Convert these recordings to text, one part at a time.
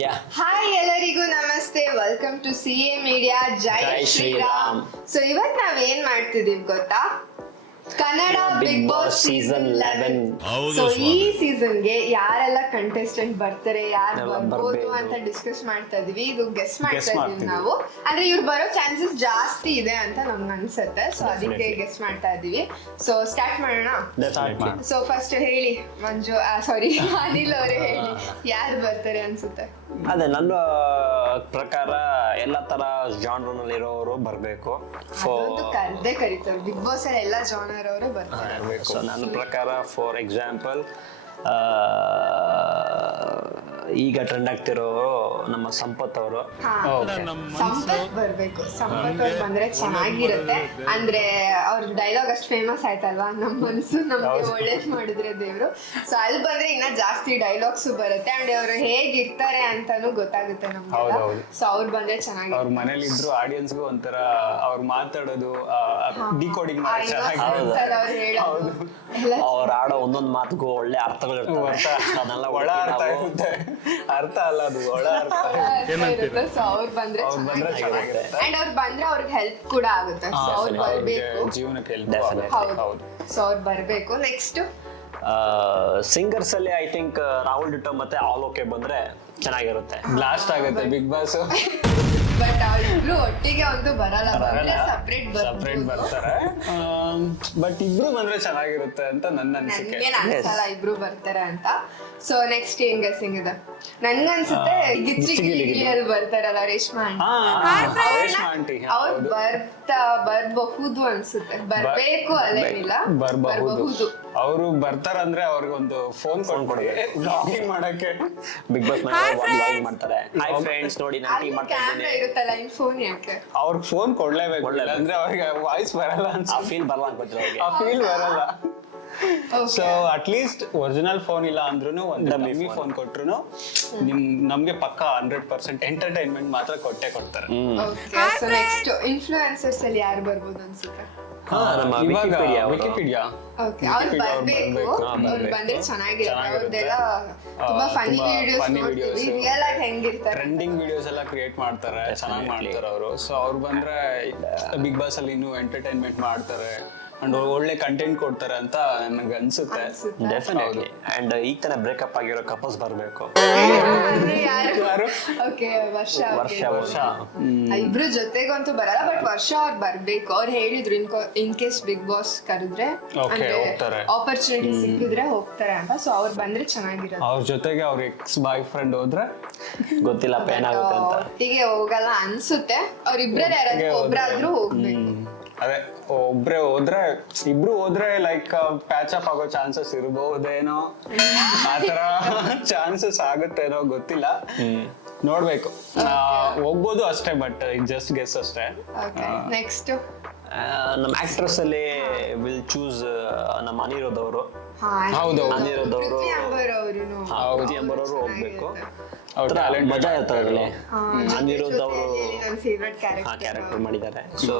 ಯಾ hi ಎಲ್ಲರಿಗೂ ನಮಸ್ತೆ, welcome to CA media. ಜೈ ಜೈ ಶ್ರೀರಾಮ್. ಶ್ರೀರಾಮ್. ಸೊ ಇವತ್ತು ನಾವ್ ಏನ್ ಮಾಡ್ತಿದೀವಿ ಗೊತ್ತಾ? Kannada Big Boss season 11. So ಈ ಸೀಸನ್ಗೆ ಯಾರೆಲ್ಲ ಕಂಟೆಸ್ಟೆಂಟ್ ಬರ್ತಾರೆ, ಯಾರು ಎಲ್ಲ ಬರ್ಬೋದು ಬರ್ಬೇಕು ಅಂತ ಡಿಸ್ಕಸ್ ಮಾಡ್ತಾ ಇದೀವಿ. ಇದು ಗೆಸ್ ಮಾಡ್ತಾ ಇದೀವಿ ಮಾಡ್ತಿದೀವಿ. ನಾವು. ಅಂದ್ರೆ ಇವ್ರು ಬರೋ ಚಾನ್ಸಸ್ ಜಾಸ್ತಿ ಇದೆ ಅಂತ ನಮ್ಗೆ ಅನ್ಸುತ್ತೆ. ಸೊ ಅದಕ್ಕೆ Definitely. ಗೆಸ್ ಮಾಡ್ತಾ ಇದೀವಿ. ಸೊ ಸ್ಟಾರ್ಟ್ ಮಾಡೋಣ. ಡೆಫಿನೆಟ್ಲಿ ಸೊ ಫಸ್ಟ್ ಹೇಳಿ ಮಂಜು, ಸಾರಿ ಅನಿಲ್ ಅವರೇ ಹೇಳಿ, ಯಾರು ಬರ್ತಾರೆ ಅನ್ಸುತ್ತೆ? ಅದೇ ನನ್ನ ಪ್ರಕಾರ ಎಲ್ಲ ತರ ಜಾನ್ರನಲ್ಲಿರೋರು ಬರಬೇಕು. ಅದಂತೂ ಕರ್ದೇ ಕರೀತಾರೆ. ಬಿಗ್ ಬಾಸ್ ಅಲ್ಲಿ ಎಲ್ಲ ಜಾನರ್ ಅವರೇ ಬರ್ತಾರೆ. ಸೊ ನನ್ನ ಪ್ರಕಾರ ಫಾರ್ ಎಕ್ಸಾಂಪಲ್ ಈಗ ಟ್ರೆಂಡ್ ಆಗ್ತಿರೋರು ನಮ್ಮ ಸಂಪತ್ ಅವರು. ಹಾ, ಸಂಪತ್ ಬರ್ಬೇಕು. ಸಂಪತ್ ಅವ್ರು ಬಂದ್ರೆ ಚೆನ್ನಾಗಿರುತ್ತೆ. ಅಂದ್ರೆ ಅವ್ರ ಡೈಲಾಗ್ ಅಷ್ಟು ಫೇಮಸ್ ಆಯ್ತಲ್ವಾ, ನಮ್ಮ ಮನಸ್ಸು ನಮ್ಗೆ ಒಳ್ಳೇದ್ ಮಾಡಿದ್ರೆ ದೇವ್ರು. ಸೊ ಅಲ್ಲಿ ಬಂದ್ರೆ ಇನ್ನ ಜಾಸ್ತಿ ಡೈಲಾಗ್ಸ್ ಬರುತ್ತೆ ಅಂಡ್ ಅವ್ರು ಹೇಗಿರ್ತಾರೆ ಅಂತಾನು ಗೊತ್ತಾಗುತ್ತೆ ನಮ್ಗೆ. ಹೌದೌದು. ಸೊ ಅವ್ರು ಬಂದ್ರೆ ಅವ್ರ ಚೆನ್ನಾಗಿರುತ್ತೆ. ಮನೇಲಿ ಇದ್ರು ಆಡಿಯನ್ಸ್ಗೂ ಒಂಥರ ಅವ್ರು ಮಾತಾಡೋದು ಡಿಕೋಡಿಂಗ್ ಅವ್ರು ಹೇಳೋದು ಎಲ್ಲ ಅವ್ರು ಆಡೋ ಒಂದೊಂದು ಮಾತಿಗೂ ಒಳ್ಳೆ ಅರ್ಥಗಳಿರ್ತವೆ. ಅದನ್ನೆಲ್ಲ ಒಳ ಅರ್ಥ ಇರುತ್ತೆ. ಅರ್ಥ ಅಲ್ಲ, ಅದು ಒಳ ಅರ್ಥ. ಇರುತ್ತೆ. ಸೊ ಅವ್ರು ಬಂದ್ರೆ ಅವ್ರು ಬಂದ್ರೆ ಚೆನ್ನಾಗಿರುತ್ತೆ. ಚೆನ್ನಾಗಿರುತ್ತೆ. ಅಂಡ್ ಅವ್ರು ಬಂದ್ರೆ ಅವ್ರಿಗೆ ಹೆಲ್ಪ್ ಕೂಡ ಆಗುತ್ತೆ. ಸೊ ಅವ್ರು ಬರ್ಬೇಕು. ಜೀವನಕ್ಕೆ ಹೆಲ್ಪ್ Definitely. ಹೌದು. ಹೌದು. ಸೊ ಅವ್ರು ಬರ್ಬೇಕು. ನೆಕ್ಸ್ಟ್ ಸಿಂಗರ್ಸ್ ಅಲ್ಲಿ ಐ ಥಿಂಕ್ ರಾಹುಲ್ ಡಿಟೋ ಮತ್ತೆ ಆಲೋಕೆ ಬಂದ್ರೆ ಚೆನ್ನಾಗಿರುತ್ತೆ. ಬ್ಲಾಸ್ಟ್ ಆಗುತ್ತೆ ಬಿಗ್ ಬಾಸ್. ಬಟ್ ಅವ್ರಿಬ್ರು ಒಟ್ಟಿಗೆ ಒಂದು ಬರಲ್ಲ. ಬಂದ್ರೆ ಸಪ್ರೇಟ್ ಸಪ್ರೇಟ್ ಬರ್ತಾರೆ. ಬಟ್ ಇಬ್ರು ಬಂದ್ರೆ ಚೆನ್ನಾಗಿರುತ್ತೆ ಅಂತ ನನ್ನ ಅನಿಸಿಕೆ. ನನ್ಗೇನ್ ಅನ್ಸಲ್ಲ ಇಬ್ರು ಬರ್ತಾರೆ ಅಂತ. ಸೊ ನೆಕ್ಸ್ಟ್ ಏನ್ ಗೆಸ್ಸಿಂಗ್ ಇದೆ? ನನ್ಗನ್ಸುತ್ತೆ ಗಿಚ್ಚಿ ಗಿಲಿಗಿಲಿಯಲ್ಲಿ ಬರ್ತಾರಲ್ಲ ರೇಷ್ಮಾ ರೇಷ್ಮಾ ಆಂಟಿ ಅವ್ರು ಬರಬಹುದು ಅನ್ಸುತ್ತೆ. ಬರ್ಬೇಕು ಅಲ್ಲೇನಿಲ್ಲ, ಬರಬಹುದು. ಅವರು ಬರ್ತಾರಂದ್ರೆ ಅವ್ರಿಗೊಂದು ಫೋನ್ ಕೊಡಿ ಲಾಗಿನ್ ಮಾಡಕ್ಕೆ. ಬಿಗ್ ಬಾಸ್ ವ್ಲಾಗ್ ಮಾಡ್ತಾರೆ. ಹೈ ಫ್ರೆಂಡ್ಸ್ ನೋಡಿ ನಾನು ಟೀಮ್ ಮಾಡ್ತಾ ಕ್ಯಾಮ್ರಾ ಇದ್ದೀನಿ. ಇರುತ್ತಲ್ಲ, ಇನ್ ಫೋನ್ ಯಾಕೆ? ಅವ್ರಿಗೆ ಫೋನ್ ಕೊಡ್ಲೇಬೇಕು, ಅಂದ್ರೆ ಅವ್ರಿಗೆ ವಾಯ್ಸ್ ಬರಲ್ಲ ಆ ಅನ್ಸುತ್ತೆ. ಫೀಲ್ ಬರಲ್ಲ ಅನ್ಕೋತೀನಿ ಅವ್ರಿಗೆ. ಆ ಫೀಲ್ ಬರಲ್ಲ. Okay. So at least original phone ಇಲ್ಲ ಅಂದ್ರೂ ಒಂದು Dummy ಡಮ್ಮಿ phone. ಫೋನ್ ಕೊಟ್ರು ನಮ್ಗೆ ಪಕ್ಕ 100% ಎಂಟರ್ಟೈನ್ಮೆಂಟ್ ಮಾತ್ರ ಕೊಟ್ಟೆ ಕೊಡ್ತಾರೆ. Okay, so next ಇನ್ಫ್ಲುಯೆನ್ಸರ್ಸ್ ಅಲ್ಲಿ ಯಾರು ಬರ್ಬೋದು ಅನ್ಸುತ್ತೆ? ನಮ್ಮ ಇವಾಗ Wikipedia ಅವರು. ವಿಕಿಪೀಡಿಯಾ Okay, ಅವ್ರು ಬರ್ಬೇಕು. ಅವ್ರು ಬಂದ್ರೆ ಚೆನ್ನಾಗಿರುತ್ತೆ. ಅವ್ರದ್ದೆಲ್ಲ ತುಂಬಾ ಫನಿ ವಿಡಿಯೋಸ್ funny ನೋಡ್ತೀವಿ. videos. ರಿಯಲ್ ಆಗಿ ಹೆಂಗಿರ್ತಾರೆ? ಟ್ರೆಂಡಿಂಗ್ ವಿಡಿಯೋಸ್ ಎಲ್ಲ ಕ್ರಿಯೇಟ್ ಮಾಡ್ತಾರೆ, ಚೆನ್ನಾಗಿ ಮಾಡ್ತಾರೆ ಅವರು. ಸೊ ಅವ್ರು ಬಂದ್ರೆ ಬಿಗ್ ಬಾಸ್ ಅಲ್ಲಿ ಇನ್ನೂ ಎಂಟರ್ಟೈನ್ಮೆಂಟ್ ಮಾಡ್ತಾರೆ ಅಂಡ್ ಒಳ್ಳೆ ಕಂಟೆಂಟ್ ಕೊಡ್ತಾರೆ ಅಂತ ನನಗೆ ಅನ್ಸುತ್ತೆ. ಡೆಫಿನೆಟ್ಲಿ. ಅಂಡ್ ಈಗ ತಾನೇ ಬ್ರೇಕಪ್ ಆಗಿರೋ ಕಪಲ್ಸ್ ಬರಬೇಕು. ಅಂದ್ರೆ ಯಾರು? ಓಕೆ, ವರ್ಷ. ಇಬ್ರು ಜೊತೆಗಂತೂ ಬರಲ್ಲ, ಬಟ್ ವರ್ಷ ಅವ್ರು ಬರ್ಬೇಕು. ಅವ್ರು ಹೇಳಿದ್ರು ಇನ್ ಕೇಸ್ ಬಿಗ್ ಬಾಸ್ ಕರೆದ್ರೆ ಅಂದ್ರೆ ಹೋಗ್ತಾರೆ. ಆಪರ್ಚುನಿಟಿ ಸಿಕ್ಕಿದ್ರೆ ಹೋಗ್ತಾರೆ ಅಂತ. ಸೊ ಅವ್ರು ಬಂದ್ರೆ ಚೆನ್ನಾಗಿರುತ್ತೆ. ಅವ್ರ ಜೊತೆಗೆ ಅವ್ರ ಎಕ್ಸ್ ಬಾಯ್ ಫ್ರೆಂಡ್ ಹೋದ್ರೆ ಗೊತ್ತಿಲ್ಲ ಏನಾಗುತ್ತೆ ಅಂತ. ಒಟ್ಟಿಗೆ ಹೋಗಲ್ಲ ಅನ್ಸುತ್ತೆ. ಅವ್ರಿಬ್ರಲ್ಲಿ ಯಾರಾದ್ರೂ ಒಬ್ರಾದ್ರೂ ಹೋಗ್ಬೇಕು. ಅದೇ ಒಬ್ರೇ ಹೋದ್ರೆ, ಇಬ್ರು ಹೋದ್ರೆ ಲೈಕ್ ಪ್ಯಾಚ್ ಅಪ್ ಆಗೋ ಚಾನ್ಸಸ್ ಇರಬಹುದೇನೋ, ಆತರ ಚಾನ್ಸಸ್ ಆಗುತ್ತೇನೋ ಗೊತ್ತಿಲ್ಲ, ನೋಡ್ಬೇಕು. ಹೋಗ್ಬೋದು ಅಷ್ಟೇ, ಬಟ್ ಜಸ್ಟ್ ಗೆಸ್ ಅಷ್ಟೇ. ನೆಕ್ಸ್ಟ್ ನಮ್ಮ ಆಕ್ಟ್ರೆಸ್ ಅಲ್ಲಿ ವಿಲ್ ಚೂಸ್ ನಮ್ಮ ಅನಿರುದ್ಧ್ ಅವರು. ಹೌದು. ಅನಿರುದ್ಧ್ ಅವರು, ಅವ್ರು ಅಂಬರ್ ಅವರು ಹೋಗ್ಬೇಕು. ಅವ್ರ talent ಮಜಾ ಇರ್ತಾರೆ ಅದರಲ್ಲಿ. ಅನಿರುದ್ಧ್ ಅವರು ನನ್ನ ಫೇವ್ರೆಟ್ ಕ್ಯಾರೆಕ್ಟರ್ ಕ್ಯಾರೆಕ್ಟರ್ ಮಾಡಿದ್ದಾರೆ. ಸೊ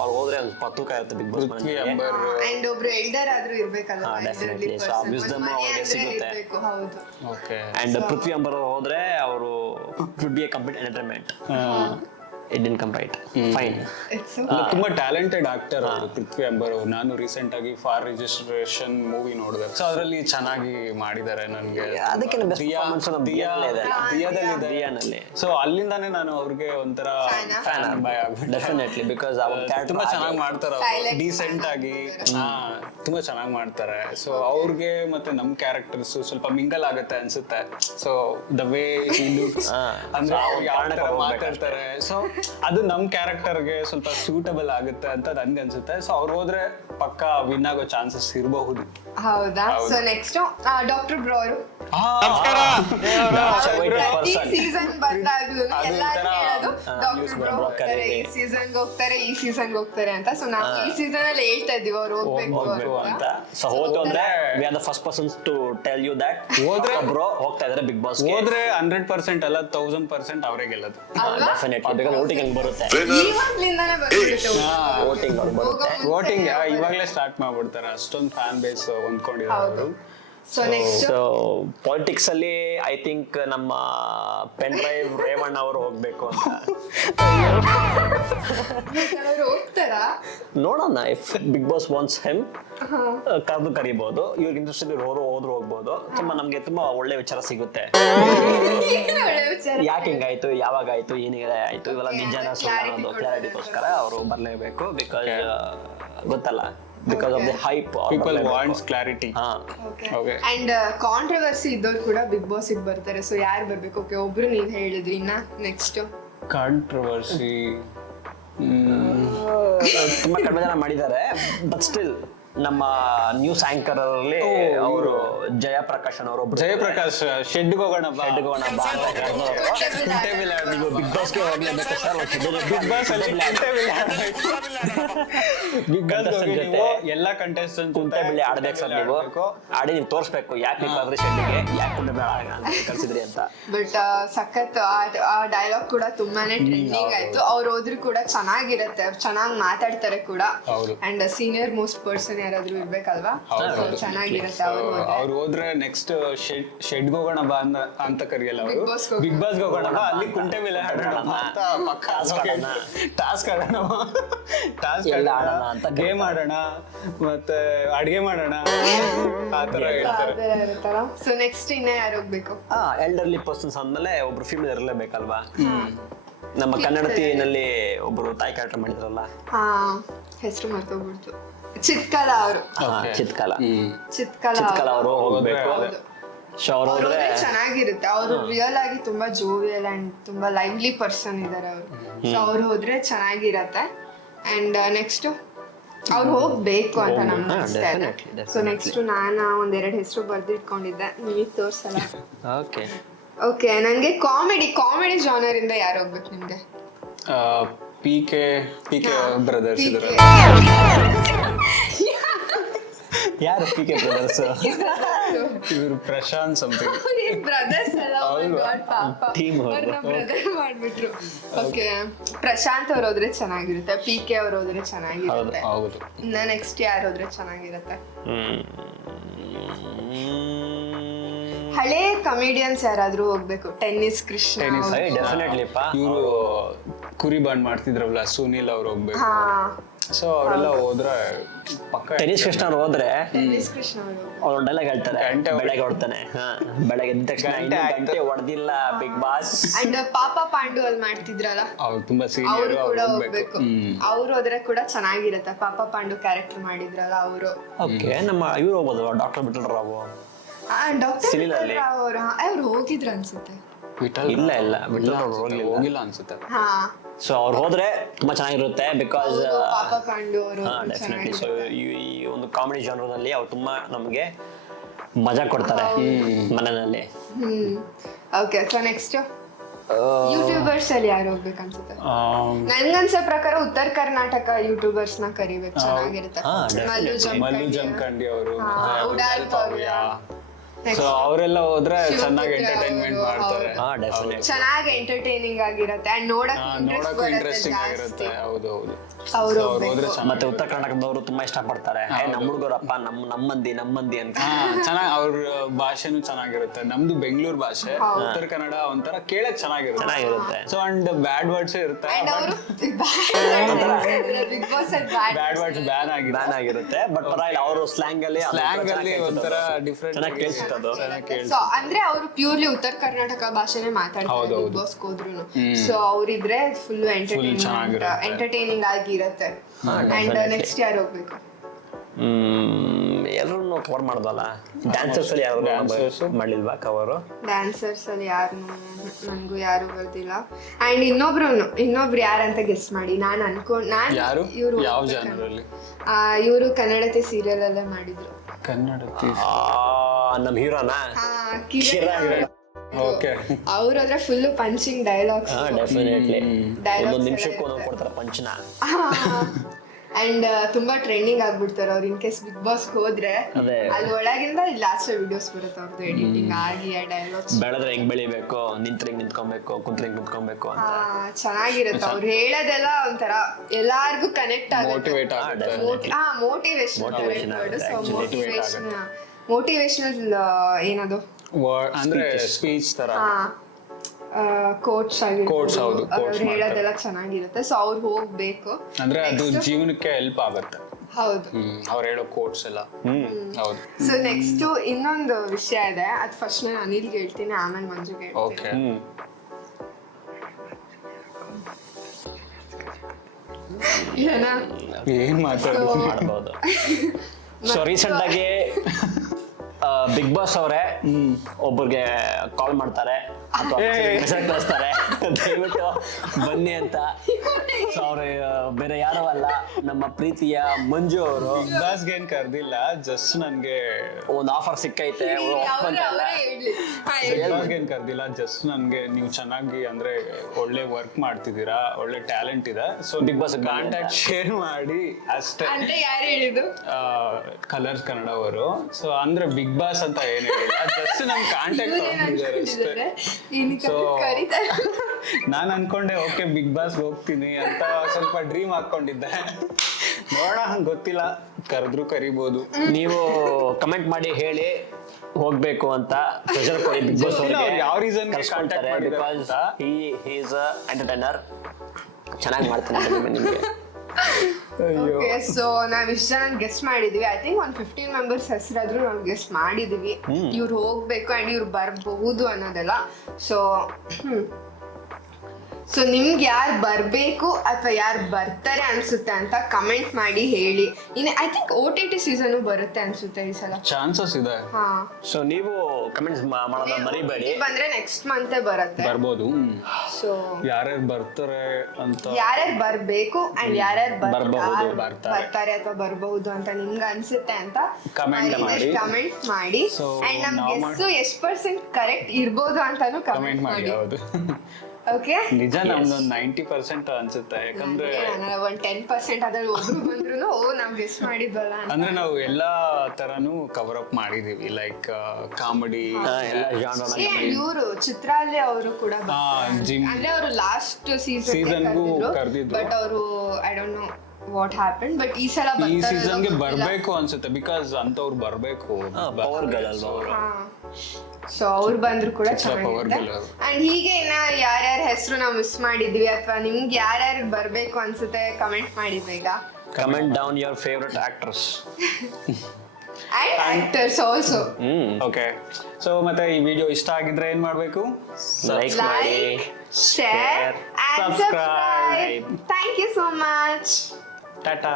ಅವ್ರು ಹೋದ್ರೆ ಒಂದು ಪತುಕ ಇರುತ್ತೆ ಬಿಗ್ ಬಾಸ್ ಪೃಥ್ವಿ ಮನೆಗೆ. ಅಂಬರ್ ಅಂಡ್ ಒಬ್ರು ಎಲ್ಡರ್ ಆದ್ರೂ ಇರ್ಬೇಕಲ್ಲ. ಡೆಫಿನೆಟ್ಲಿ. ಸೊ ಆ wisdom ಅವ್ರಿಗೆ ಸಿಗುತ್ತೆ. ಹೌದು. ಓಕೆ. ಅಂಡ್ ಪೃಥ್ವಿ ಅಂಬರ್ ಅವರು ಹೋದ್ರೆ ಅವರು would be a complete entertainment. It didn't come right. Fine. It's so ತುಂಬಾ ಟ್ಯಾಲೆಂಟೆಡ್ ಆಕ್ಟರ್ ಅವರು ಪೃಥ್ವಿ ಅಂಬರ್. ನಾನು ರೀಸೆಂಟ್ ಆಗಿ ಫಾರ್ ರಿಜಿಸ್ಟ್ರೇಷನ್ ಮೂವಿ ನೋಡಿದೆ. ಸೊ ಅದರಲ್ಲಿ ಚೆನ್ನಾಗಿ ಮಾಡಿದ್ದಾರೆ. ನನಗೆ ಅದಕ್ಕೆ ಬೆಸ್ಟ್ ಪರ್ಫಾರ್ಮೆನ್ಸ್ ನಮ್ಮ ದಿಯಾನಲ್ಲೇ ಇದೆ. ದಿಯಾದಲ್ಲಿದೆ. ದಿಯಾನಲ್ಲಿ. ಸೊ ಅಲ್ಲಿಂದಾನೇ ನಾನು ಅವ್ರಿಗೆ ಒಂಥರ ಫ್ಯಾನ್ ಭಯ ಆಗ್ಬಿಟ್ಟೆ. ಡೆಫಿನೆಟ್ಲಿ. ಬಿಕಾಸ್ ಅವ್ರ ಕ್ಯಾರೆಕ್ಟರ್ ತುಂಬಾ ಚೆನ್ನಾಗಿ ಮಾಡ್ತಾರೆ, Silent ಡೀಸೆಂಟ್ ಆಗಿ. ತುಂಬಾ ಚೆನ್ನಾಗಿ ಮಾಡ್ತಾರೆ. ಸೊ ಅವ್ರಿಗೆ ಮತ್ತೆ ನಮ್ ಕ್ಯಾರೆಕ್ಟರ್ಸ್ ಸ್ವಲ್ಪ ಮಿಂಗಲ್ ಆಗುತ್ತೆ ಅನ್ಸುತ್ತೆ. So the way he looks, ಅಂದ್ರೆ ಅವ್ರ ಯಾವ ಕಾರಣಕ್ಕೆ ತರ ಹೋಗ್ಬೇಕು ಮಾತಾಡ್ತಾರೆ, ಸೊ ಅದು ನಮ್ ಕ್ಯಾರೆಕ್ಟರ್ಗೆ ಸ್ವಲ್ಪ ಸೂಟಬಲ್ ಆಗುತ್ತೆ ಅಂತ ನನ್ಗೆ ಅನ್ಸುತ್ತೆ. ಸೊ ಅವ್ರು ಹೋದ್ರೆ ಪಕ್ಕ ವಿನ್ ಆಗೋ ಚಾನ್ಸಸ್ ಇರಬಹುದು. ಹೌದಾ? ಸೊ ನೆಕ್ಸ್ಟ್ ಡಾಕ್ಟರ್ ಬ್ರೋ ಅವರು ಪ್ರತಿ ಸೀಸನ್ ಬಂದಾಗ್ಲೂ ಎಲ್ಲಾರು ಹೇಳೋದು ಡಾಕ್ಟರ್ ಬ್ರೋ ಹೋಗ್ತಾರೆ, ಈ ಸೀಸನ್ ಹೋಗ್ತಾರೆ, ಈ ಸೀಸನ್ ಹೋಗ್ತಾರೆ ಅಂತ. ಸೊ ನಾವು ಈ ಸೀಸನ್ ಅಲ್ಲಿ ಹೇಳ್ತಾ ಇದೀವಿ ಅವ್ರು ಹೋಗ್ಬೇಕು ಅಂತ. ಸೊ ಹೋಯ್ತು ಅಂದ್ರೆ we are the first persons to tell you that ಹೋದ್ರೆ ಬ್ರೋ ಹೋಗ್ತಾ ಇದಾರೆ ಬಿಗ್ ಬಾಸ್ ಗೆ. ಹೋದ್ರೆ 100% ಅಲ್ಲ 1000% ಅವರೇ ಗೆಲ್ಲೋದು. ಡೆಫಿನೆಟ್ಲಿ. ಬಿಕಾಸ್ ವೋಟಿಂಗ್ ಹಂಗ್ ಬರುತ್ತೆ. ಇವಾಗ್ಲಿಂದಾನೇ ಬಂದ್ಬಿಡುತ್ತೆ ವೋಟಿಂಗ್ ಅವ್ರು ಬರುತ್ತೆ. ವೋಟಿಂಗ್ ಇವಾಗಲೇ ಸ್ಟಾರ್ಟ್ ಮಾಡ್ಬಿಡ್ತಾರೆ. ಅಷ್ಟೊಂದು ಫ್ಯಾನ್ ಬೇಸ್ ಹೊಂದ್ಕೊಂಡಿದ್ದಾರೆ ಅವರು. ಸೊ ನೆಕ್ಸ್ಟ್ ಸೊ ಪಾಲಿಟಿಕ್ಸ್ ಅಲ್ಲಿ ಐ ಥಿಂಕ್ ನಮ್ಮ ಪೆನ್ ಡ್ರೈವ್ ರೇವಣ್ಣ ಅವರು ಹೋಗ್ಬೇಕು ಅಂತ ಅವ್ರು ಹೋಗ್ತಾರಾ? ನೋಡೋಣ, if Big Boss wants him ಕರಿಬಹುದು. ಇವ್ರಿಗೆ ಇಂಟ್ರೆಸ್ಟ್ ಹೋದ್ರು ಹೋಗ್ಬೋದು. ನಮ್ಗೆ ತುಂಬಾ ಒಳ್ಳೆ ವಿಚಾರ ಸಿಗುತ್ತೆ. ಏನು ಒಳ್ಳೆ ವಿಚಾರ. ಯಾಕೆ ಹಿಂಗಾಯ್ತು, ಯಾವಾಗ ಆಯ್ತು, ಏನಿದೆ ಆಯ್ತು, ಇವೆಲ್ಲ ನಿಜಾನ ಸುಳ್ಳ ಅನ್ನೋದು ಕ್ಲಾರಿಟಿಗೋಸ್ಕರ ಅವರು ಬರ್ಲೇಬೇಕು. ಬಿಕಾಸ್ ಗೊತ್ತಲ್ಲ, because of the hype people wants clarity. Okay. And controversy ಇದ್ದವ್ರು ಕೂಡ ಬಿಗ್ ಬಾಸ್ ಗೆ ಬರ್ತಾರೆ. ಸೊ ಯಾರು ಬರ್ಬೇಕು? ಓಕೆ, ಒಬ್ರು ನೀವ್ ಹೇಳಿದ್ರಿ. ಇನ್ನ ನೆಕ್ಸ್ಟ್ ಕಾಂಟ್ರವರ್ಸಿ ತುಂಬಾ ಕಡಿಮೆ ಜನ ಮಾಡಿದ್ದಾರೆ. ಬಟ್ ಸ್ಟಿಲ್ ನಮ್ಮ ನ್ಯೂಸ್ ಆಂಕರ್ ಅಲ್ಲಿ ಅವರು ಜಯಪ್ರಕಾಶ್ ಅವರು ಜಯಪ್ರಕಾಶ್ ಶೆಡ್ಗೆ ಹೋಗೋಣ ಬಾ. ಬಿಗ್ ಬಾಸ್ಗೆ ಹೋಗ್ಲೇಬೇಕು ಸರ್. ಬಿಗ್ ಬಾಸ್ ಅಲ್ಲಿ ಬಿಗ್ ಬಾಸ್ ಜೊತೆ ಎಲ್ಲಾ ಕಂಟೆಸ್ಟೆಂಟ್ ಕುಂಟೆ ಬಿಳಿ ಆಡ್ಬೇಕು ಸರ್. ನೀವು ಆಡಿ ನೀವು ತೋರಿಸ್ಬೇಕು ಯಾಕೆ ನೀವು ಆದ್ರೆ ಶೆಡ್ಗೆ ಯಾಕೆ ಕುಂಟೆ ಬಿಳಿ ಕಳ್ಸಿದ್ರಿ ಅಂತ. ಬಟ್ ಸಖತ್ ಆ ಡೈಲಾಗ್ ಕೂಡ ತುಂಬಾನೇ ಟ್ರೆಂಡಿಂಗ್ ಆಯ್ತು. ಅವ್ರು ಹೋದ್ರು ಕೂಡ ಚೆನ್ನಾಗಿರತ್ತೆ, ಚೆನ್ನಾಗಿ ಮಾತಾಡ್ತಾರೆ ಕೂಡ. ಅಂಡ್ ಸೀನಿಯರ್ ಮೋಸ್ಟ್ ಪರ್ಸನ್ ಯಾರಾದ್ರೂ ಇರ್ಬೇಕಲ್ವಾ, ಚೆನ್ನಾಗಿರತ್ತೆ. ಅವ್ರು ಹೋದ್ರೆ ನೆಕ್ಸ್ಟ್ ಶೆಡ್ಗೆ ಹೋಗೋಣ ಬಾ ಅಂತ ಕರಿಯಲ್ಲ ಅವರು, ಬಿಗ್ ಬಾಸ್ಗೆ ಹೋಗೋಣ ಬಾ, ಅಲ್ಲಿ ಕುಂಟೆ ಮೇಲೆ ಆಡೋಣ ಅಂತ ಪಕ್ಕ ಟಾಸ್ಕ್ ಆಡೋಣ, ಗೇಮ್ ಆಡೋಣ, ಮತ್ತೆ ಅಡ್ಗೆ ಮಾಡೋಣ ಆ ತರ ಹೇಳ್ತಾರೆ. ಸೊ ನೆಕ್ಸ್ಟ್ ಇನ್ನ ಯಾರು ಹೋಗ್ಬೇಕು? ಎಲ್ಡರ್ಲಿ ಪರ್ಸನ್ಸ್ ಅಂದ್ಮೇಲೆ ಒಬ್ರು ಫೀಮೇಲ್ ಇರಲೇಬೇಕಲ್ವಾ. ನಮ್ಮ ಕನ್ನಡತಿನಲ್ಲಿ ಒಬ್ರು ತಾಯಿ ಕ್ಯಾರೆಕ್ಟರ್ ಮಾಡಿದ್ರಲ್ಲ, ಹೆಸರು ಮರ್ತೋಗ್ಬಿಡ್ತು. ಚಿತ್ಕಲಾ ಅವರು. ಚಿತ್ಕಲಾ ಅವರು ಹೋಗ್ಬೇಕು. ಅವ್ರು ಹೋದ್ರೆ ಚೆನ್ನಾಗಿರುತ್ತೆ. ಅವರು ರಿಯಲ್ ಆಗಿ ತುಂಬಾ ಜೋವಿಯಲ್ ಅಂಡ್ ತುಂಬಾ ಲೈವ್ಲಿ ಪರ್ಸನ್ ಇದಾರೆ ಅವರು. ಸೊ ಅವ್ರು ಹೋದ್ರೆ ಚೆನ್ನಾಗಿರತ್ತೆ. ಅಂಡ್ ನೆಕ್ಸ್ಟ್ ಅವ್ರು ಹೋಗ್ಬೇಕು ಅಂತ ನಮ್ಗೆ ಅನಿಸ್ತಾ ಇದೆ. ಸೊ ನೆಕ್ಸ್ಟ್ ನಾನು ಒಂದೆರಡು ಹೆಸರು ಬರ್ದಿಟ್ಕೊಂಡಿದ್ದೆ, ನಿಮಗೆ ತೋರ್ಸಲ್ಲ. ಓಕೆ, ನಂಗೆ ಕಾಮಿಡಿ ಜಾನರ್ ಇಂದ ಯಾರು ಹೋಗ್ಬೇಕು ನಿಮ್ಗೆ? ಪಿ ಕೆ ಬ್ರದರ್ಸ್ ಇದ್ದಾರೆ. ಯಾರು ಪಿ ಕೆ ಬ್ರದರ್ಸ್? ಇವರು ಪ್ರಶಾಂತ್ ಸಮಥಿಂಗ್. ಬ್ರದರ್ಸ್ ಬ್ರದರ್ ಮಾಡ್ಬಿಟ್ರು. ಓಕೆ, ಪ್ರಶಾಂತ್ ಅವ್ರು ಹೋದ್ರೆ ಚೆನ್ನಾಗಿರುತ್ತೆ, ಪಿ ಕೆ ಅವ್ರು ಹೋದ್ರೆ ಚೆನ್ನಾಗಿರುತ್ತೆ. ಇನ್ನ ನೆಕ್ಸ್ಟ್ ಯಾರು ಹೋದ್ರೆ ಚೆನ್ನಾಗಿರುತ್ತೆ? ಹಳೆ ಕಮಿಡಿಯನ್ಸ್ ಯಾರಾದ್ರೂ ಹೋಗ್ಬೇಕು. ಟೆನ್ನಿಸ್ ಕೃಷ್ಣ, ಇವರು ಕುರಿ ಬಾಂಡ್ ಮಾಡ್ತಿದ್ರಲ್ಲ ಸುನಿಲ್ ಅವ್ರು ಹೋಗ್ಬೇಕು. ಸೊ ಅವರೆಲ್ಲ ಹೋದ್ರೆ ಪಕ್ಕ. ಟೆನ್ನಿಸ್ ಕೃಷ್ಣ ಅವ್ರು ಹೋದ್ರೆ ಅವ್ರು ಡೈಲಾಗ್ ಹೇಳ್ತಾರೆ, ಗಂಟೆ ಬೆಳಗ್ಗೆ ಹೊಡ್ತಾನೆ. ಬೆಳಗ್ಗೆ ಎದ್ದ ತಕ್ಷಣ ಗಂಟೆ ಹೊಡೆದಿಲ್ಲ ಬಿಗ್ ಬಾಸ್. ಅಂಡ್ ಪಾಪ ಪಾಂಡು ಅಲ್ಲಿ ಮಾಡ್ತಿದ್ರಲ್ಲ, ಅವ್ರು ತುಂಬಾ ಸೀನಿಯರ್, ಕೂಡ ಹೋಗ್ಬೇಕು. ಅವ್ರು ಹೋದ್ರೆ ಕೂಡ ಚೆನ್ನಾಗಿರುತ್ತೆ. ಪಾಪ ಪಾಂಡು ಕ್ಯಾರೆಕ್ಟರ್ ಮಾಡಿದ್ರಲ್ಲ ಅವರು. ಓಕೆ, ನಮ್ಮ ಇವ್ರು ಹೋಗ್ಬೋದು, ಡಾಕ್ಟರ್ ಬಿಟ್ಲ್ ರಾವ್. ಅವ್ರು ಹೋಗಿದ್ರು ಅನ್ಸುತ್ತೆ. ಇಲ್ಲ ಹೋಗಿಲ್ಲ ಅನ್ಸುತ್ತೆ. ಸೊ ಅವ್ರು ಹೋದ್ರೆ ತುಂಬಾ ಚೆನ್ನಾಗಿರುತ್ತೆ. ಬಿಕಾಸ್ ಪಾಪ ಪಾಂಡು ಅವರು ಡೆಫಿನೆಟ್ಲಿ. ಸೊ ಈ ಒಂದು ಕಾಮಿಡಿ ಜಾನರ್ನಲ್ಲಿ ಅವ್ರು ತುಂಬಾ ನಮಗೆ ಮಜಾ ಕೊಡ್ತಾರೆ ಮನೆಯಲ್ಲಿ. ಓಕೆ, ಸೊ ನೆಕ್ಸ್ಟ್ ಯೂಟ್ಯೂಬರ್ಸ್ ಅಲ್ಲಿ ಯಾರು ಹೋಗ್ಬೇಕು ಅನ್ಸುತ್ತೆ? ನನ್ಗನ್ಸೋ ಪ್ರಕಾರ ಉತ್ತರ ಕರ್ನಾಟಕ ಯೂಟ್ಯೂಬರ್ಸ್ ನ ಕರಿಬೇಕು, ಚೆನ್ನಾಗಿರುತ್ತೆ. ಮಲ್ಲು ಜಮಖಂಡಿ ಅವರು, ಸೊ ಅವರೆಲ್ಲ ಹೋದ್ರೆ ಚೆನ್ನಾಗಿ ಎಂಟರ್ಟೈನ್ಮೆಂಟ್ ಮಾಡ್ತಾರೆ. ಚೆನ್ನಾಗಿ ಎಂಟರ್ಟೈನಿಂಗ್ ಆಗಿರುತ್ತೆ ಅಂಡ್ ನೋಡಕ್ಕೂ ಇಂಟ್ರೆಸ್ಟಿಂಗ್ ಆಗಿರುತ್ತೆ. ಹೌದು ಅವರು ಮತ್ತೆ ಉತ್ತರ ಕರ್ನಾಟಕದವರು ತುಂಬಾ ಇಷ್ಟ ಪಡ್ತಾರೆ. ನಮ್ಮ ಹುಡುಗರಪ್ಪ ನಮ್ಮಂದಿ ಅಂತ. ಚೆನ್ನಾಗಿ ಅವ್ರ ಭಾಷೆನೂ ಚೆನ್ನಾಗಿರುತ್ತೆ. ನಮ್ದು ಬೆಂಗಳೂರು ಭಾಷೆ, ಉತ್ತರ ಕನ್ನಡ ಒಂಥರ ಕೇಳಕ್ ಚೆನ್ನಾಗಿರುತ್ತೆ. ಸೊ ಅಂಡ್ ಬ್ಯಾಡ್ ವರ್ಡ್ಸ್ ಇರುತ್ತೆ. ಬ್ಯಾಡ್ ವರ್ಡ್ಸ್ ಬ್ಯಾನ್ ಆಗಿರುತ್ತೆ. ಬಟ್ ಅವರು ಸ್ಲ್ಯಾಂಗ್ ಅಲ್ಲಿ ಒಂಥರ ಡಿಫ್ರೆಂಟ್ ಅಂದ್ರೆ ಅವರು ಪ್ಯೂರ್ಲಿ ಉತ್ತರ ಕರ್ನಾಟಕ ಭಾಷೆನೇ ಮಾತಾಡ್ತಾರೆ ಬಿಗ್ ಬಾಸ್ ಹೋದ್ರು. ಸೊ ಅವ್ರಿದ್ರೆ ಫುಲ್ ಎಂಟರ್ಟೈನಿಂಗ್ ಆಗಿರುತ್ತೆ. ಅಂಡ್ ನೆಕ್ಸ್ಟ್ ಯಾರು ಹೋಗ್ಬೇಕು? ಎಲ್ಲರೂ ಕವರ್ ಮಾಡೋದಲ್ಲ. ಡ್ಯಾನ್ಸರ್ಸ್ ಅಲ್ಲಿ ಯಾರು ಮಾಡ್ಲಿಲ್ವಾ ಕವರ್? ಡ್ಯಾನ್ಸರ್ಸ್ ಅಲ್ಲಿ ಯಾರು ನನ್ಗೂ ಯಾರು ಬರ್ದಿಲ್ಲ. ಅಂಡ್ ಇನ್ನೊಬ್ರು ಯಾರಂತ ಗೆಸ್ ಮಾಡಿ. ನಾನು ಇವರು ಕನ್ನಡತೆ ಸೀರಿಯಲ್ ಅಲ್ಲೇ ಮಾಡಿದ್ರು. ನಮ್ಮ ಹೀರೋನಾ ಅವ್ರಾದ್ರೆ ಫುಲ್ ಪಂಚಿಂಗ್ ಡೈಲಾಗ್ಸ್. ಡೆಫಿನೆಟ್ಲಿ ಒಂದೊಂದು ನಿಮಿಷಕ್ಕೂ ಒಂದೊಂದು ಕೊಡ್ತಾರೆ ಪಂಚನ. ಅಂಡ್ ತುಂಬಾ ಟ್ರೆಂಡಿಂಗ್ ಆಗ್ಬಿಡ್ತಾರೆ ಅವ್ರು. ಇನ್ ಕೇಸ್ ಬಿಗ್ ಬಾಸ್ ಹೋದ್ರೆ ಅಲ್ಲಿ ಒಳಗಿಂದ ಲಾಸ್ಟ್ ವಿಡಿಯೋಸ್ ಬರುತ್ತೆ ಅವ್ರದ್ದು ಎಡಿಟಿಂಗ್ ಆಗಿ ಆ ಡೈಲಾಗ್ಸ್. ಬೆಳೆದ್ರೆ ಹೆಂಗ್ ಬೆಳಿಬೇಕು, ನಿಂತ್ರೆ ಹೆಂಗ್ ನಿಂತ್ಕೊಬೇಕು, ಕುಂತ್ರೆ ಹೆಂಗ್ ಕುಂತ್ಕೊಬೇಕು ಅಂತ ಚೆನ್ನಾಗಿರುತ್ತೆ. ಅವ್ರು ಹೇಳೋದೆಲ್ಲ ಒಂಥರ ಎಲ್ಲಾರ್ಗು ಕನೆಕ್ಟ್ ಆಗುತ್ತೆ. ಮೋಟಿವೇಶನ್ ಮೋಟಿವೇಶನಲ್ ಏನದು ಅಂದ್ರೆ ಸ್ಪೀಚ್ ತರ ಕೋಚ್ Quotes ಹೌದು, ಆಗಿರ್ಬೋದು quotes ಅವ್ರು ಹೇಳೋದೆಲ್ಲ ಚೆನ್ನಾಗಿರುತ್ತೆ ಸೊ ಅವ್ರು ಹೋಗ್ಬೇಕು ಅಂದ್ರೆ ಅದು ಜೀವನಕ್ಕೆ ಹೆಲ್ಪ್ ಆಗುತ್ತೆ. ಹೌದು. ಅವ್ರು ಹೇಳೋ ಕೋಟ್ಸ್ ಎಲ್ಲ ಹೌದು. ಸೊ ನೆಕ್ಸ್ಟ್ ಇನ್ನೊಂದು ವಿಷಯ ಇದೆ, ಅದು ಫಸ್ಟ್ ನಾನು ಅನಿಲ್ಗೆ ಹೇಳ್ತೀನಿ, ಆಮೇಲೆ ಮಂಜುಗೆ ಹೇಳ್ತೀನಿ. ಓಕೆ ಏನಾ? ಏನ್ ಮಾತಾಡೋದು ಮಾಡ್ಬೋದು. ಸೊ ರೀಸೆಂಟ್ ಆಗಿ ಬಿಗ್ ಬಾಸ್ ಅವರೇ ಒಬ್ಬರಿಗೆ ಕಾಲ್ ಮಾಡ್ತಾರೆ ಅಥವಾ ಮೆಸೇಜ್ ಕಳಿಸ್ತಾರೆ ದಯವಿಟ್ಟು ಬನ್ನಿ ಅಂತ. ಸೊ ಅವ್ರು ಬೇರೆ ಯಾರು ಅಲ್ಲ, ನಮ್ಮ ಪ್ರೀತಿಯ ಮಂಜು ಅವರು. ಬಿಗ್ ಬಾಸ್ಗೆ ಏನ್ ಕರ್ದಿಲ್ಲ, ಜಸ್ಟ್ ನನ್ಗೆ ಒಂದು ಆಫರ್ ಸಿಕ್ಕೈತೆ, ಅವರೇ ಹೇಳ್ಲಿ. ಹಾ, ಬಿಗ್ ಬಾಸ್ಗೆ ಏನ್ ಕರ್ದಿಲ್ಲ, ಜಸ್ಟ್ ನನ್ಗೆ ನೀವು ಚೆನ್ನಾಗಿ ಅಂದ್ರೆ ಒಳ್ಳೆ ವರ್ಕ್ ಮಾಡ್ತಿದ್ದೀರಾ, ಒಳ್ಳೆ ಟ್ಯಾಲೆಂಟ್ ಇದೆ, ಸೊ Big Boss ಗೆ ಕಾಂಟ್ಯಾಕ್ಟ್ ಶೇರ್ ಮಾಡಿ ಅಷ್ಟೇ. ಅಂತ ಯಾರು ಹೇಳಿದ್ದು? ಕಲರ್ಸ್ ಕನ್ನಡ ಅವರು. ಸೊ ಅಂದ್ರೆ ಬಿಗ್ ಬಾಸ್ ಅಂತ ಏನ್ ಹೇಳಿಲ್ಲ, ಜಸ್ಟ್ ನಮ್ ಕಾಂಟ್ಯಾಕ್ಟ್ ತಗೊಂಡಿದ್ದಾರೆ ಅಷ್ಟೇ. ಸೊ ನಾನ್ ಅನ್ಕೊಂಡೆ ಓಕೆ ಬಿಗ್ ಬಾಸ್ ಹೋಗ್ತೀನಿ ಅಂತ ಸ್ವಲ್ಪ ಡ್ರೀಮ್ ಹಾಕೊಂಡಿದ್ದೆ. ನೋಡೋಣ, ಗೊತ್ತಿಲ್ಲ, ಕರೆದ್ರು ಕರಿಬಹುದು. ನೀವು ಕಮೆಂಟ್ ಮಾಡಿ ಹೇಳಿ ಹೋಗ್ಬೇಕು ಅಂತ ಪ್ರೆಷರ್ ಕೊಡಿ ಬಿಗ್ ಬಾಸ್ ಗೊತ್ತಿಲ್ಲ ಅವರಿಗೆ. ಅವ್ರು ಯಾವ reason ಗೆ contact ಮಾಡಿದ್ದಾರೆ ಬಿಕಾಸ್ ಅಂತ. ಹಿ ಈಸ್ ಎಂಟರ್ಟೈನರ್, ಚೆನ್ನಾಗಿ ಮಾಡ್ತಾನೆ ನಿಮಗೆ. ಓಕೆ, ಸೊ ನಾವ್ ಇಷ್ಟ ಜನ ಗೆಸ್ಟ್ ಮಾಡಿದ್ವಿ. ಐ ಥಿಂಕ್ ಒಂದು 15 ಮೆಂಬರ್ಸ್ ಹೆಸರಾದ್ರೂ ನಾವು ಗೆಸ್ಟ್ ಮಾಡಿದ್ವಿ. ಇವ್ರು ಹೋಗ್ಬೇಕು ಅಂಡ್ ಇವ್ರು ಬರಬಹುದು ಅನ್ನೋದೆಲ್ಲ. ಸೊ ನಿಮ್ಗೆ ಯಾರು ಬರಬೇಕು ಅಥವಾ ಯಾರು ಬರ್ತಾರೆ ಅನ್ಸುತ್ತೆ ಅಂತ ಕಮೆಂಟ್ ಮಾಡಿ ಹೇಳಿ. ಇನ್ನು ಐ ಥಿಂಕ್ OTT ಸೀಸನ್ ಬರುತ್ತೆ ಅನ್ಸುತ್ತೆ ಈ ಸಲ. ಚಾನ್ಸಸ್ ಇದೆ. ಹಾ, ಸೊ ನೀವು ಕಮೆಂಟ್ಸ್ ಮಾಡೋದ ಮರಿಬೇಡಿ. ಬಂದ್ರೆ ನೆಕ್ಸ್ಟ್ ಮಂತ್ ಬರುತ್ತೆ. ಬರ್ಬೋದು. ಸೊ ಯಾರ್ಯಾರು ಬರ್ತಾರೆ ಅಂತ, ಯಾರ್ಯಾರು ಬರ್ಬೇಕು ಅಂಡ್ ಯಾರ್ಯಾರು ಬರ್ತಾರೆ. ಬರ್ತಾರೆ ಅಥವಾ ಬರಬಹುದು ಅಂತ ನಿಮ್ಗೆ ಅನ್ಸುತ್ತೆ ಅಂತ Comment ಮಾಡಿ. ಕಮೆಂಟ್ ಮಾಡಿ. So, ಅಂಡ್ ನಮ್ ನಾವು ಗೆಸ್ ಎಷ್ಟು % ಕರೆಕ್ಟ್ ಇರ್ಬೋದು ಅಂತಾನು ಕಮೆಂಟ್ ಕಮೆಂಟ್ ಮಾಡಿ. ಮಾಡಿ. ಹೌದು, ಓಕೆ, ನಿಜ ನಮ್ದೊಂದು 90% ಅನ್ಸುತ್ತೆ. ಯಾಕಂದ್ರೆ ಒಂದ್ 10% ಅದ್ರಲ್ಲಿ ಒಬ್ರು ಬಂದ್ರು ನಾವ್ ಗೆಸ್ ಮಾಡಿದ್ವಲ್ಲ ಅಂತ. ಅಂದ್ರೆ ನಾವು ಎಲ್ಲಾ ತರನು ಕವರ್ ಅಪ್ ಮಾಡಿದೀವಿ, ಲೈಕ್ ಕಾಮಿಡಿ, ಎಲ್ಲ genre ನ ಇವರು ಚಿತ್ರಾಲಯ ಅವರು ಕೂಡ ಬರ್ತಾರೆ. ಜಿಮ್ ಅಂದ್ರೆ ಅವರು ಲಾಸ್ಟ್ ಸೀಸನ್ಗೂ ಸೀಸನ್ ಕರೆದಿದ್ರು. ಬಟ್ ಅವರು I don't know what happen, but ಈ ಸಲ ಈ ಬರ್ತಾರೋ ಸೀಸನ್ಗೆ ಇಲ್ವೋ ಗೊತ್ತಿಲ್ಲ. ಬರ್ಬೇಕು ಅನ್ಸುತ್ತೆ, ಬಿಕಾಸ್ ಅಂತವ್ರು ಬರ್ಬೇಕು. ಪವರ್ ಗರ್ಲ್ ಅಲ್ವಾ ಅವರು. ಸೊ ಅವ್ರು ಬಂದ್ರು ಕೂಡ power ಚೆನ್ನಾಗಿರುತ್ತೆ. girl ಅವ್ರು. ಅಂಡ್ ಹೀಗೆ ಇನ್ನ ಯಾರ್ಯಾರ ಹೆಸರು ನಾವು ಮಿಸ್ ಮಾಡಿದ್ವಿ ಅಥವಾ ನಿಮ್ಗೆ ಯಾರ್ಯಾರು ಬರ್ಬೇಕು ಅನ್ಸುತ್ತೆ ಕಮೆಂಟ್ ಮಾಡಿ ಬೇಗ. Comment down your favourite actors and actors also. Okay, so ಮತ್ತೆ ಈ ವಿಡಿಯೋ ಇಷ್ಟ ಆಗಿದ್ರೆ ಏನ್ ಮಾಡ್ಬೇಕು? ಲೈಕ್ ಮಾಡಿ, Like, share and subscribe. subscribe. Thank you so much. Tata.